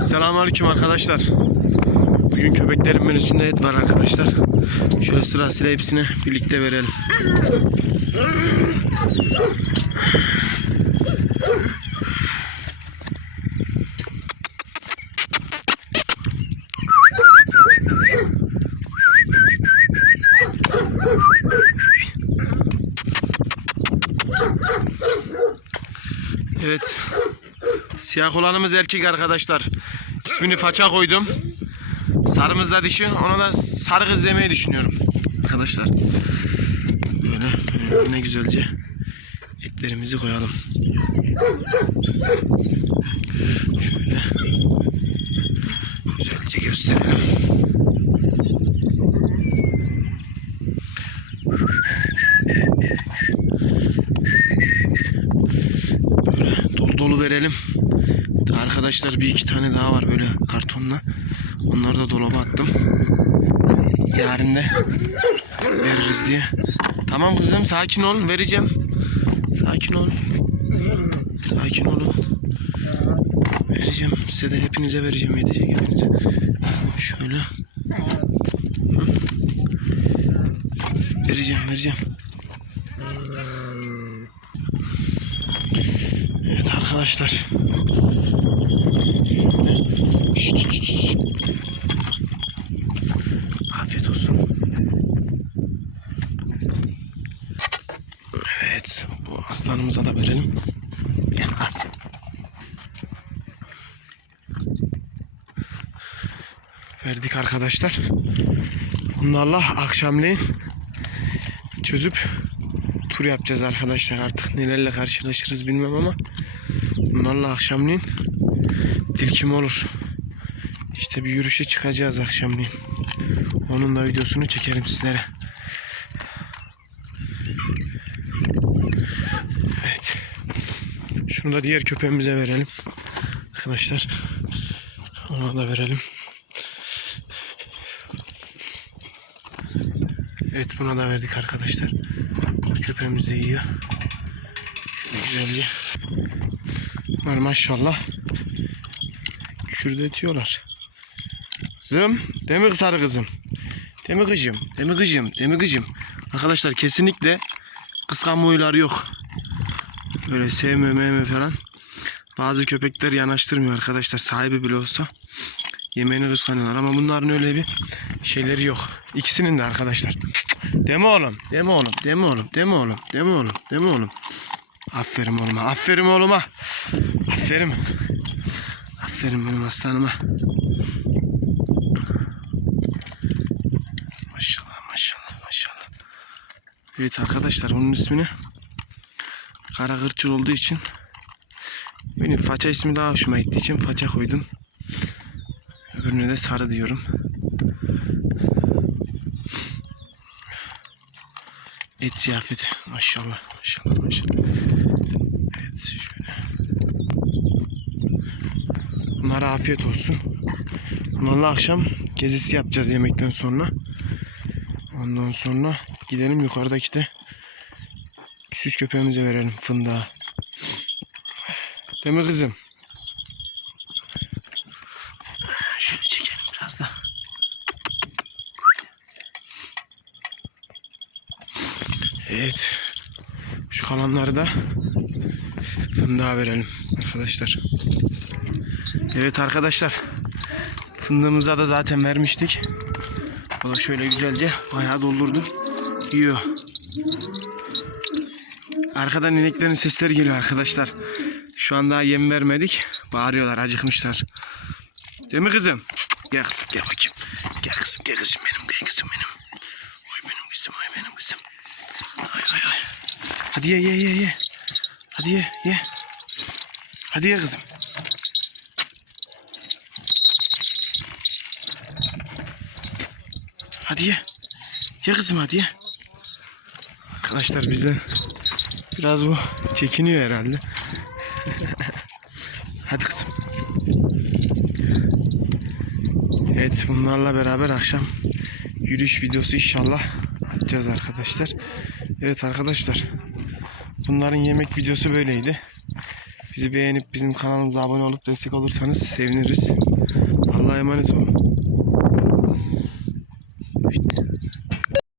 Selamünaleyküm arkadaşlar. Bugün köpeklerin menüsünde et var arkadaşlar. Şöyle sırasıyla hepsini birlikte verelim. Evet. Siyah olanımız erkek arkadaşlar. İsmini faça koydum. Sarımız da dişi. Ona da sarı kız demeyi düşünüyorum. Arkadaşlar. Böyle önüne güzelce etlerimizi koyalım. Şöyle güzelce gösterelim. Böyle dolu verelim. Arkadaşlar bir iki tane daha var böyle kartonla. Onları da dolaba attım. Yarın da veririz diye. Tamam kızım sakin ol vereceğim. Sakin ol. Sakin olun. Vereceğim size de hepinize vereceğim yetecek hepinize. Şöyle. Vereceğim vereceğim. Evet arkadaşlar. Şşt, şşt, şşt. Afiyet olsun. Evet. Bu aslanımıza da verelim. Gel al. Verdik arkadaşlar. Bunlarla akşamleyin çözüp tur yapacağız arkadaşlar. Artık nelerle karşılaşırız bilmem ama bunlarla akşamleyin dilkim olur. İşte bir yürüyüşe çıkacağız akşamleyin. Onun da videosunu çekerim sizlere. Evet. Şunu da diğer köpeğimize verelim. Arkadaşlar. Ona da verelim. Evet buna da verdik arkadaşlar. Köpeğimiz de yiyor. Şöyle güzelce. Bunlar maşallah. Kürdetiyorlar. Kızım, değil mi sarı kızım? Mi kızım? Mi kızım? Mi kızım? Arkadaşlar kesinlikle kıskanma huyları yok. Böyle sevme mevme falan. Bazı köpekler yanaştırmıyor arkadaşlar. Sahibi bile olsa yemeğini kıskanıyorlar ama bunların öyle bir şeyleri yok. İkisinin de arkadaşlar. Deme oğlum, deme oğlum, deme oğlum, deme oğlum, deme oğlum, deme oğlum. Aferin oğluma, aferin oğluma. Aferin. Aferin benim aslanıma. Maşallah, maşallah, maşallah. Evet arkadaşlar onun ismini Kara olduğu için benim faça ismi daha hoşuma gittiği için faça koydum. Öbürüne de sarı diyorum. Et ziyafeti. Maşallah. Maşallah. Maşallah. Evet şöyle. Bunlara afiyet olsun. Bunlarla akşam gezisi yapacağız yemekten sonra. Ondan sonra gidelim yukarıdaki de süs köpeğimize verelim fındığa. Değil mi kızım? Şöyle çekelim biraz da. Evet. Şu kalanları da fındığa verelim arkadaşlar. Evet arkadaşlar. Fındığımıza da zaten vermiştik. O da şöyle güzelce bayağı doldurdum. Yiyor. Arkadan ineklerin sesleri geliyor arkadaşlar. Şu an daha yem vermedik. Bağırıyorlar, acıkmışlar. Değil mi kızım? Gel kızım, gel bakayım. Gel kızım, gel kızım benim, gel kızım benim. Oy benim kızım, oy benim kızım. Ay ay ay. Hadi ye ye ye ye. Hadi ye ye. Hadi ye kızım. Hadi ye. Ye kızım hadi ye. Arkadaşlar bizden biraz bu çekiniyor herhalde. hadi kızım. Evet bunlarla beraber akşam yürüyüş videosu inşallah atacağız arkadaşlar. Evet arkadaşlar. Bunların yemek videosu böyleydi. Bizi beğenip bizim kanalımıza abone olup destek olursanız seviniriz. Allah'a emanet olun.